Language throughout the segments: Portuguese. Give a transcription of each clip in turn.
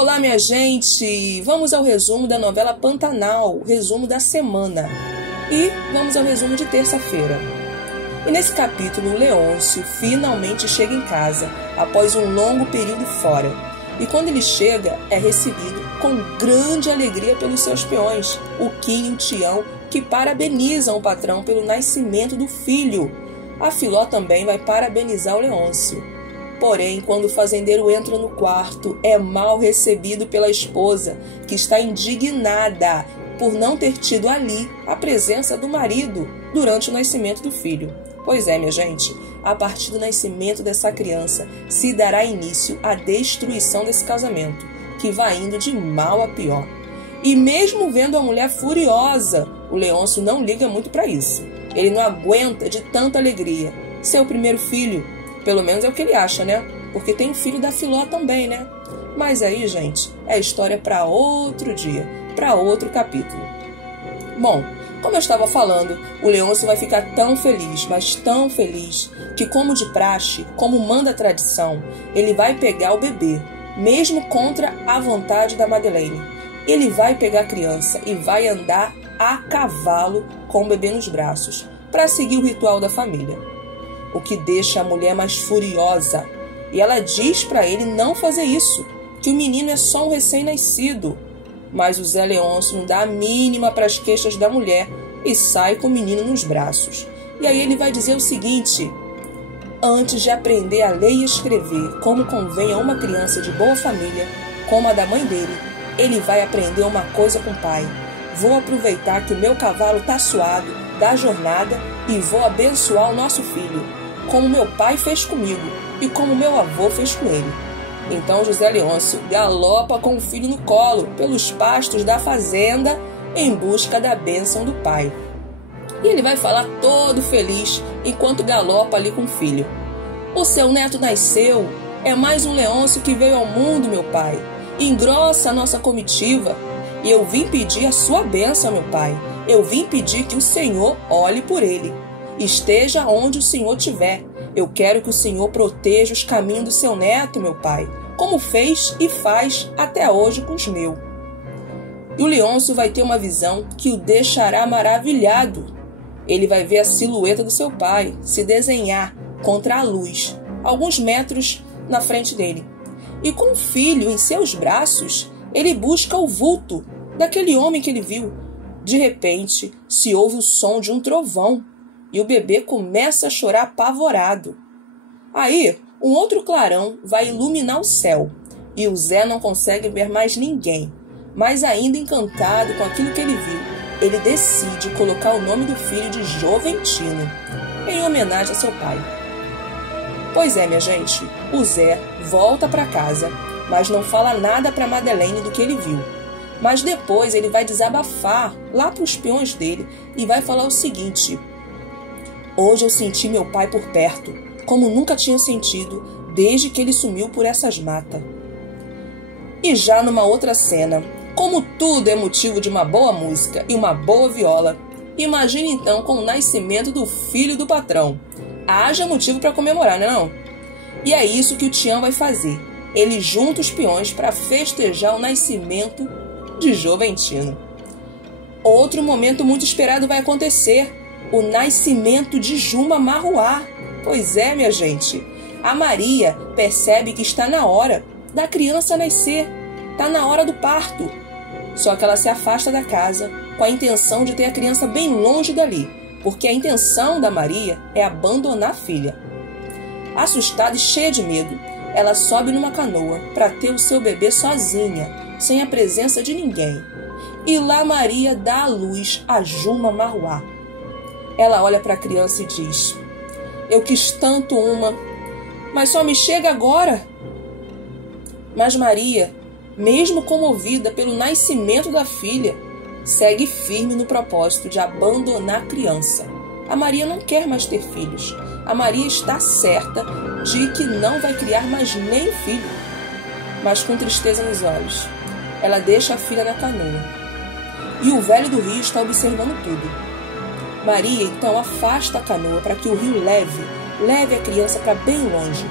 Olá, minha gente! Vamos ao resumo da novela Pantanal, resumo da semana. E vamos ao resumo de terça-feira. E nesse capítulo, o Leôncio finalmente chega em casa, após um longo período fora. E quando ele chega, é recebido com grande alegria pelos seus peões, o Kim e o Tião, que parabenizam o patrão pelo nascimento do filho. A Filó também vai parabenizar o Leôncio. Porém, quando o fazendeiro entra no quarto, é mal recebido pela esposa, que está indignada por não ter tido ali a presença do marido durante o nascimento do filho. Pois é, minha gente, a partir do nascimento dessa criança se dará início à destruição desse casamento, que vai indo de mal a pior. E mesmo vendo a mulher furiosa, o Leôncio não liga muito para isso. Ele não aguenta de tanta alegria. Seu primeiro filho, pelo menos é o que ele acha, né? Porque tem o filho da Filó também, né? Mas aí, gente, é história para outro dia, para outro capítulo. Bom, como eu estava falando, o Leôncio vai ficar tão feliz, mas tão feliz, que como de praxe, como manda a tradição, ele vai pegar o bebê, mesmo contra a vontade da Madeleine. Ele vai pegar a criança e vai andar a cavalo com o bebê nos braços, para seguir o ritual da família. O que deixa a mulher mais furiosa. E ela diz para ele não fazer isso, que o menino é só um recém-nascido. Mas o Zé Leôncio não dá a mínima para as queixas da mulher e sai com o menino nos braços. E aí ele vai dizer o seguinte: antes de aprender a ler e escrever como convém a uma criança de boa família, como a da mãe dele, ele vai aprender uma coisa com o pai. Vou aproveitar que o meu cavalo está suado da jornada e vou abençoar o nosso filho, como meu pai fez comigo e como meu avô fez com ele. Então José Leôncio galopa com o filho no colo pelos pastos da fazenda em busca da bênção do pai. E ele vai falar todo feliz enquanto galopa ali com o filho. O seu neto nasceu, é mais um Leôncio que veio ao mundo, meu pai. Engrossa a nossa comitiva e eu vim pedir a sua bênção, meu pai. Eu vim pedir que o Senhor olhe por ele. Esteja onde o Senhor estiver. Eu quero que o Senhor proteja os caminhos do seu neto, meu pai, como fez e faz até hoje com os meus. E o Leôncio vai ter uma visão que o deixará maravilhado. Ele vai ver a silhueta do seu pai se desenhar contra a luz, alguns metros na frente dele. E com o filho em seus braços, ele busca o vulto daquele homem que ele viu. De repente, se ouve o som de um trovão e o bebê começa a chorar apavorado. Aí, um outro clarão vai iluminar o céu e o Zé não consegue ver mais ninguém. Mas ainda encantado com aquilo que ele viu, ele decide colocar o nome do filho de Joventino, em homenagem a seu pai. Pois é, minha gente, o Zé volta para casa, mas não fala nada para Madeleine do que ele viu. Mas depois ele vai desabafar lá para os peões dele e vai falar o seguinte: hoje eu senti meu pai por perto, como nunca tinha sentido desde que ele sumiu por essas matas. E já numa outra cena, como tudo é motivo de uma boa música e uma boa viola, imagine então com o nascimento do filho do patrão. Haja motivo para comemorar, não? E é isso que o Tião vai fazer. Ele junta os peões para festejar o nascimento de Joventino. Outro momento muito esperado vai acontecer: o nascimento de Juma Marruá. Pois é, minha gente, a Maria percebe que está na hora da criança nascer, está na hora do parto. Só que ela se afasta da casa com a intenção de ter a criança bem longe dali, porque a intenção da Maria é abandonar a filha. Assustada e cheia de medo, ela sobe numa canoa para ter o seu bebê sozinha, sem a presença de ninguém. E lá Maria dá à luz a Juma Marruá. Ela olha para a criança e diz: eu quis tanto uma, mas só me chega agora. Mas Maria, mesmo comovida pelo nascimento da filha, segue firme no propósito de abandonar a criança. A Maria não quer mais ter filhos. A Maria está certa de que não vai criar mais nem filho. Mas com tristeza nos olhos, ela deixa a filha na canoa. E o velho do rio está observando tudo. Maria então afasta a canoa para que o rio leve a criança para bem longe.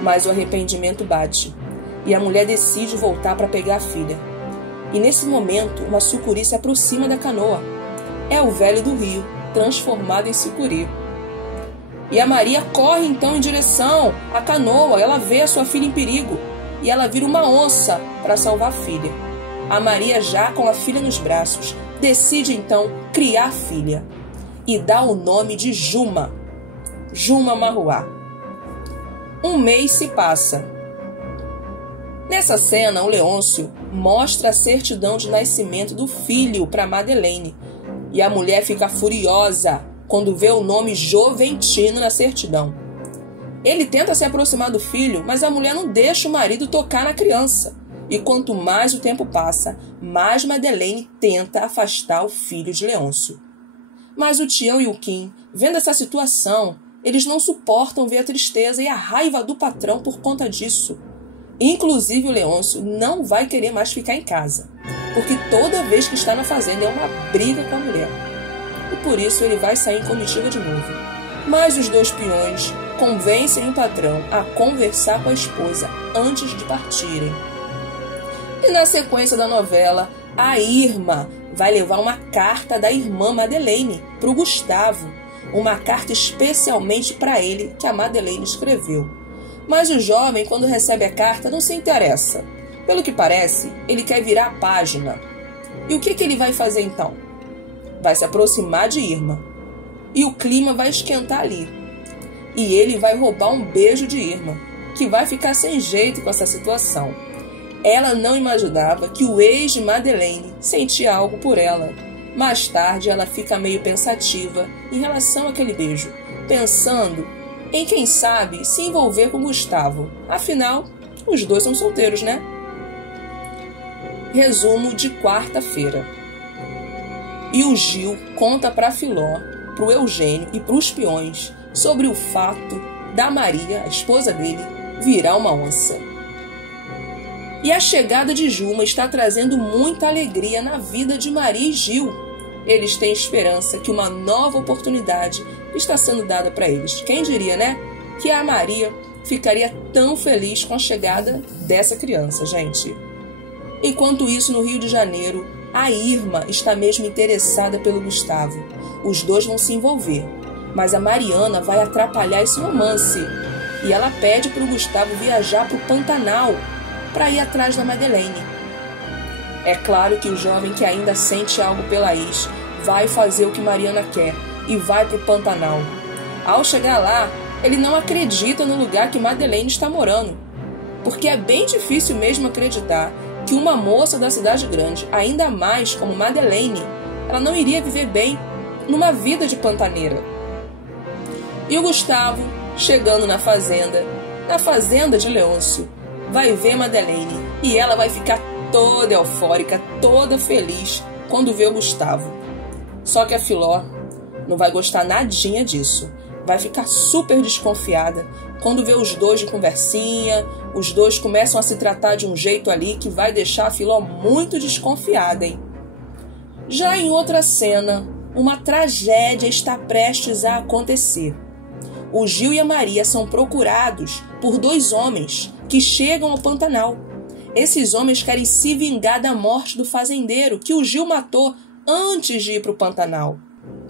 Mas o arrependimento bate. e a mulher decide voltar para pegar a filha. E nesse momento, uma sucuri se aproxima da canoa. É o velho do rio, transformado em sucuri. E a Maria corre então em direção à canoa. Ela vê a sua filha em perigo e ela vira uma onça para salvar a filha. A Maria, já com a filha nos braços, decide então criar a filha e dá o nome de Juma, Juma Marruá. Um mês se passa. Nessa cena, o Leôncio mostra a certidão de nascimento do filho para Madeleine e a mulher fica furiosa quando vê o nome Joventino na certidão. Ele tenta se aproximar do filho, mas a mulher não deixa o marido tocar na criança. E quanto mais o tempo passa, mais Madeleine tenta afastar o filho de Leôncio. Mas o Tião e o Kim, vendo essa situação, eles não suportam ver a tristeza e a raiva do patrão por conta disso. Inclusive o Leôncio não vai querer mais ficar em casa, porque toda vez que está na fazenda é uma briga com a mulher. E por isso ele vai sair em comitiva de novo. Mas os dois peões convencem o patrão a conversar com a esposa antes de partirem. E na sequência da novela, a Irma vai levar uma carta da irmã Madeleine para o Gustavo, uma carta especialmente para ele que a Madeleine escreveu. Mas o jovem, quando recebe a carta, não se interessa. Pelo que parece, ele quer virar a página. E o que ele vai fazer então? Vai se aproximar de Irma. E o clima vai esquentar ali. E ele vai roubar um beijo de Irma, que vai ficar sem jeito com essa situação. Ela não imaginava que o ex de Madeleine sentia algo por ela. Mais tarde, ela fica meio pensativa em relação àquele beijo, pensando em, quem sabe, se envolver com Gustavo. Afinal, os dois são solteiros, né? Resumo de quarta-feira. E o Gil conta para Filó, para o Eugênio e para os peões sobre o fato da Maria, a esposa dele, virar uma onça. E a chegada de Juma está trazendo muita alegria na vida de Maria e Gil. Eles têm esperança que uma nova oportunidade está sendo dada para eles. Quem diria, né? Que a Maria ficaria tão feliz com a chegada dessa criança, gente. Enquanto isso, no Rio de Janeiro, a Irma está mesmo interessada pelo Gustavo. Os dois vão se envolver, mas a Mariana vai atrapalhar esse romance. E ela pede para o Gustavo viajar para o Pantanal para ir atrás da Madeleine. É claro que o jovem que ainda sente algo pela ex vai fazer o que Mariana quer e vai para o Pantanal. Ao chegar lá, ele não acredita no lugar que Madeleine está morando, porque é bem difícil mesmo acreditar que uma moça da cidade grande, ainda mais como Madeleine, ela não iria viver bem numa vida de pantaneira. E o Gustavo, chegando na fazenda de Leôncio, vai ver Madeleine e ela vai ficar toda eufórica, toda feliz quando vê o Gustavo. Só que a Filó não vai gostar nadinha disso. Vai ficar super desconfiada quando vê os dois de conversinha. Os dois começam a se tratar de um jeito ali que vai deixar a Filó muito desconfiada, hein? Já em outra cena, uma tragédia está prestes a acontecer. O Gil e a Maria são procurados por dois homens que chegam ao Pantanal. Esses homens querem se vingar da morte do fazendeiro que o Gil matou antes de ir para o Pantanal.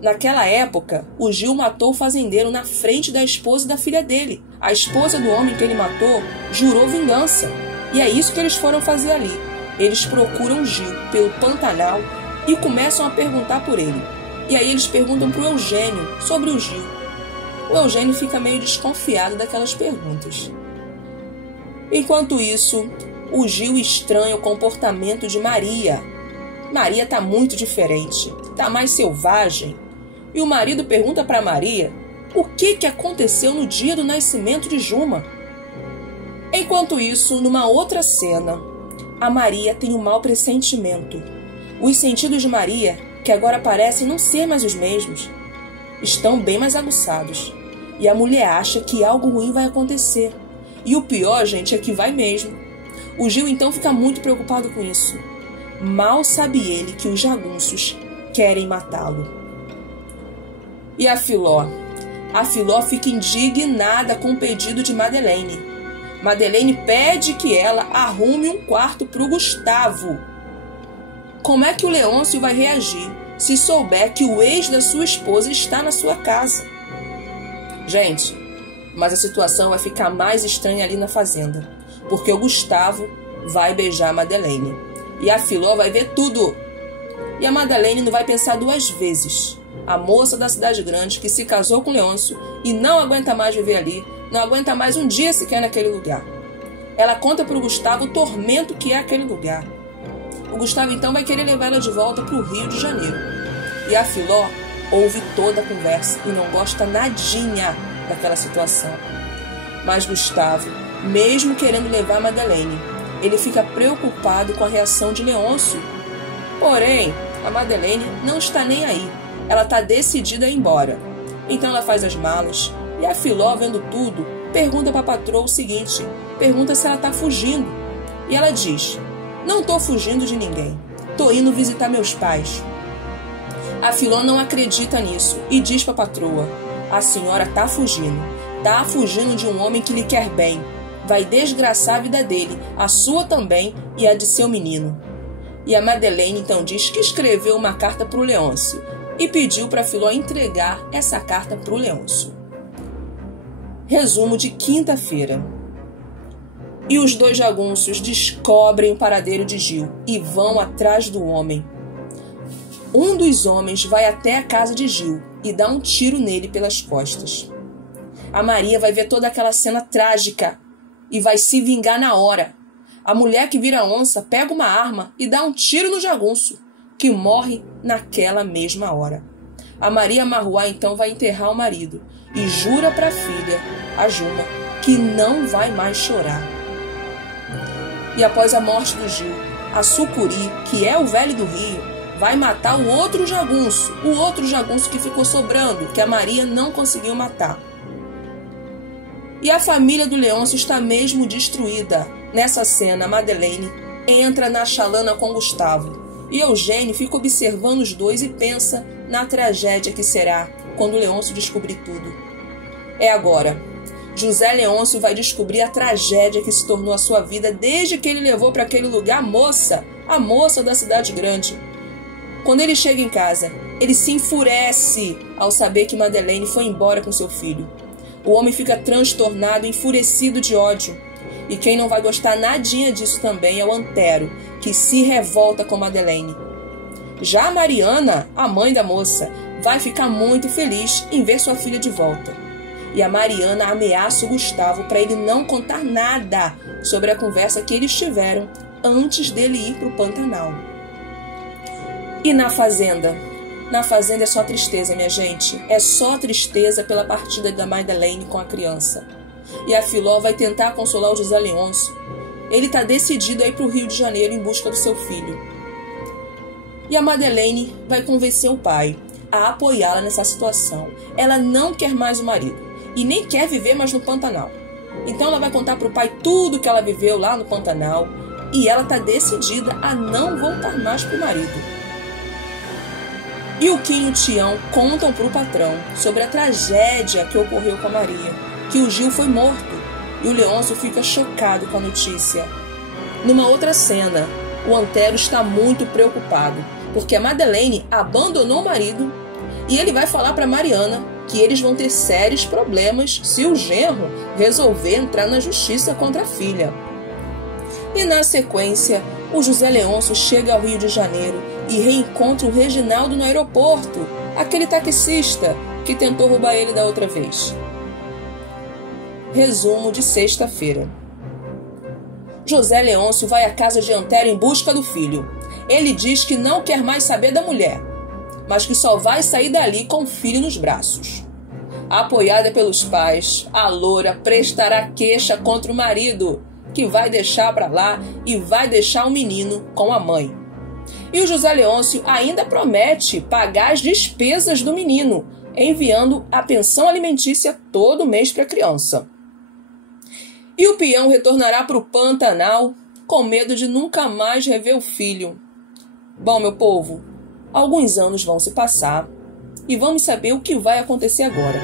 Naquela época, o Gil matou o fazendeiro na frente da esposa e da filha dele. A esposa do homem que ele matou jurou vingança. E é isso que eles foram fazer ali. Eles procuram o Gil pelo Pantanal e começam a perguntar por ele. E aí eles perguntam para o Eugênio sobre o Gil. O Eugênio fica meio desconfiado daquelas perguntas. Enquanto isso, o Gil estranha o comportamento de Maria. Maria está muito diferente, está mais selvagem. E o marido pergunta para Maria o que aconteceu no dia do nascimento de Juma. Enquanto isso, numa outra cena, a Maria tem um mau pressentimento. Os sentidos de Maria, que agora parecem não ser mais os mesmos, estão bem mais aguçados. E a mulher acha que algo ruim vai acontecer. E o pior, gente, é que vai mesmo. O Gil então fica muito preocupado com isso. Mal sabe ele que os jagunços querem matá-lo. E a Filó? A Filó fica indignada com o pedido de Madeleine. Madeleine pede que ela arrume um quarto para o Gustavo. Como é que o Leôncio vai reagir se souber que o ex da sua esposa está na sua casa? Gente, mas a situação vai ficar mais estranha ali na fazenda, porque o Gustavo vai beijar a Madeleine e a Filó vai ver tudo. E a Madeleine não vai pensar duas vezes. A moça da cidade grande que se casou com o Leôncio e não aguenta mais viver ali, não aguenta mais um dia sequer naquele lugar. Ela conta para o Gustavo o tormento que é aquele lugar. O Gustavo então vai querer levar ela de volta para o Rio de Janeiro. E a Filó ouve toda a conversa e não gosta nadinha daquela situação. Mas Gustavo, mesmo querendo levar a Madeleine, ele fica preocupado com a reação de Leôncio. Porém, a Madeleine não está nem aí. Ela está decidida a ir embora. Então ela faz as malas e a Filó, vendo tudo, pergunta para a patroa o seguinte, pergunta se ela está fugindo. E ela diz, não estou fugindo de ninguém, estou indo visitar meus pais. A Filó não acredita nisso e diz para a patroa, a senhora está fugindo de um homem que lhe quer bem, vai desgraçar a vida dele, a sua também e a de seu menino. E a Madeleine então diz que escreveu uma carta para o Leôncio e pediu para a Filó entregar essa carta para o Leôncio. Resumo de quinta-feira. E os dois jagunços descobrem o paradeiro de Gil e vão atrás do homem. Um dos homens vai até a casa de Gil e dá um tiro nele pelas costas. A Maria vai ver toda aquela cena trágica e vai se vingar na hora. A mulher que vira onça pega uma arma e dá um tiro no jagunço, que morre naquela mesma hora. A Maria Marruá então vai enterrar o marido e jura para a filha, a Juma, que não vai mais chorar. E após a morte do Gil, a Sucuri, que é o velho do Rio, vai matar o outro jagunço que ficou sobrando, que a Maria não conseguiu matar. E a família do Leôncio está mesmo destruída. Nessa cena, a Madeleine entra na chalana com Gustavo. E Eugênio fica observando os dois e pensa na tragédia que será quando Leôncio descobrir tudo. É agora. José Leôncio vai descobrir a tragédia que se tornou a sua vida desde que ele levou para aquele lugar a moça da cidade grande. Quando ele chega em casa, ele se enfurece ao saber que Madeleine foi embora com seu filho. O homem fica transtornado, enfurecido de ódio. E quem não vai gostar nadinha disso também é o Antero, que se revolta com Madeleine. Já a Mariana, a mãe da moça, vai ficar muito feliz em ver sua filha de volta. E a Mariana ameaça o Gustavo para ele não contar nada sobre a conversa que eles tiveram antes dele ir para o Pantanal. E na fazenda? Na fazenda é só tristeza, minha gente. É só tristeza pela partida da Madeleine com a criança. E a Filó vai tentar consolar o José Leôncio. Ele está decidido a ir para o Rio de Janeiro em busca do seu filho. E a Madeleine vai convencer o pai a apoiá-la nessa situação. Ela não quer mais o marido e nem quer viver mais no Pantanal. Então ela vai contar para o pai tudo que ela viveu lá no Pantanal e ela está decidida a não voltar mais para o marido. E o Quinho e o Tião contam para o patrão sobre a tragédia que ocorreu com a Maria, que o Gil foi morto, e o Leôncio fica chocado com a notícia. Numa outra cena, o Antero está muito preocupado, porque a Madeleine abandonou o marido e ele vai falar para Mariana que eles vão ter sérios problemas se o genro resolver entrar na justiça contra a filha. E na sequência, o José Leôncio chega ao Rio de Janeiro e reencontra o Reginaldo no aeroporto, aquele taxista que tentou roubar ele da outra vez. Resumo de sexta-feira. José Leôncio vai à casa de Antero em busca do filho. Ele diz que não quer mais saber da mulher, mas que só vai sair dali com o filho nos braços. Apoiada pelos pais, a loura prestará queixa contra o marido, que vai deixar para lá e vai deixar o menino com a mãe. E o José Leôncio ainda promete pagar as despesas do menino, enviando a pensão alimentícia todo mês para a criança. E o peão retornará para o Pantanal com medo de nunca mais rever o filho. Bom, meu povo, alguns anos vão se passar e vamos saber o que vai acontecer agora.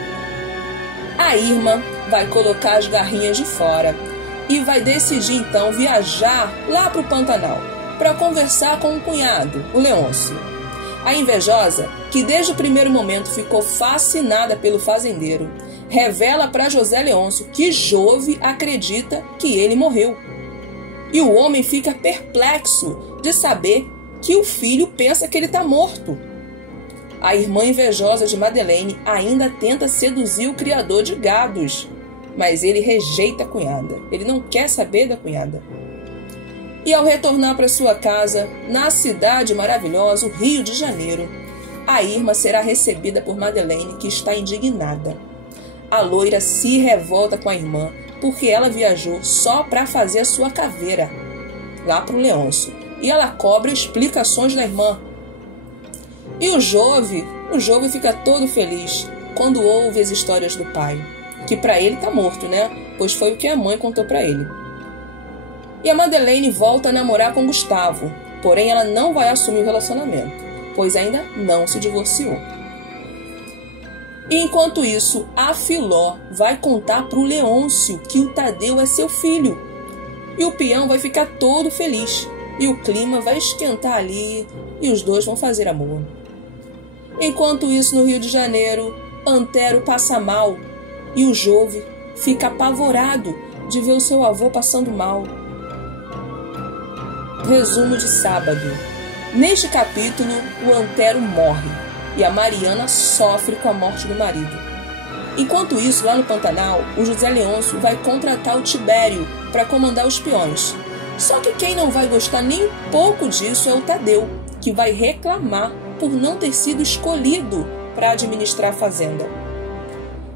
A Irma vai colocar as garrinhas de fora e vai decidir então viajar lá para o Pantanal para conversar com o cunhado, o Leôncio. A invejosa, que desde o primeiro momento ficou fascinada pelo fazendeiro, revela para José Leôncio que Jove acredita que ele morreu. E o homem fica perplexo de saber que o filho pensa que ele está morto. A irmã invejosa de Madeleine ainda tenta seduzir o criador de gados, mas ele rejeita a cunhada. Ele não quer saber da cunhada. E ao retornar para sua casa, na cidade maravilhosa, o Rio de Janeiro, a Irma será recebida por Madeleine, que está indignada. A loira se revolta com a irmã, porque ela viajou só para fazer a sua caveira lá para o Leôncio. E ela cobra explicações da irmã. E o Jove fica todo feliz quando ouve as histórias do pai, que para ele está morto, né? Pois foi o que a mãe contou para ele. E a Madeleine volta a namorar com Gustavo, porém ela não vai assumir o relacionamento, pois ainda não se divorciou. E enquanto isso, a Filó vai contar para o Leôncio que o Tadeu é seu filho. E o peão vai ficar todo feliz, e o clima vai esquentar ali, e os dois vão fazer amor. Enquanto isso, no Rio de Janeiro, Antero passa mal, e o Jove fica apavorado de ver o seu avô passando mal. Resumo de sábado. Neste capítulo, o Antero morre e a Mariana sofre com a morte do marido. Enquanto isso, lá no Pantanal, o José Leôncio vai contratar o Tibério para comandar os peões. Só que quem não vai gostar nem um pouco disso é o Tadeu, que vai reclamar por não ter sido escolhido para administrar a fazenda.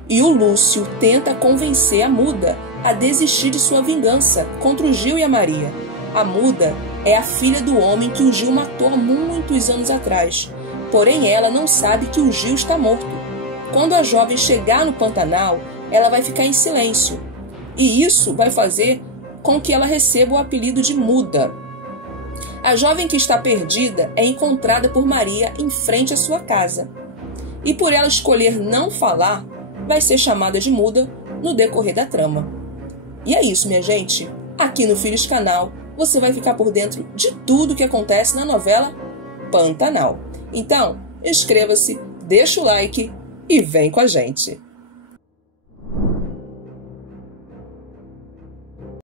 E o Lúcio tenta convencer a Muda a desistir de sua vingança contra o Gil e a Maria. A Muda é a filha do homem que o Gil matou há muitos anos atrás. Porém, ela não sabe que o Gil está morto. Quando a jovem chegar no Pantanal, ela vai ficar em silêncio. E isso vai fazer com que ela receba o apelido de Muda. A jovem que está perdida é encontrada por Maria em frente à sua casa. E por ela escolher não falar, vai ser chamada de Muda no decorrer da trama. E é isso, minha gente. Aqui no Filhos Canal, você vai ficar por dentro de tudo que acontece na novela Pantanal. Então, inscreva-se, deixa o like e vem com a gente.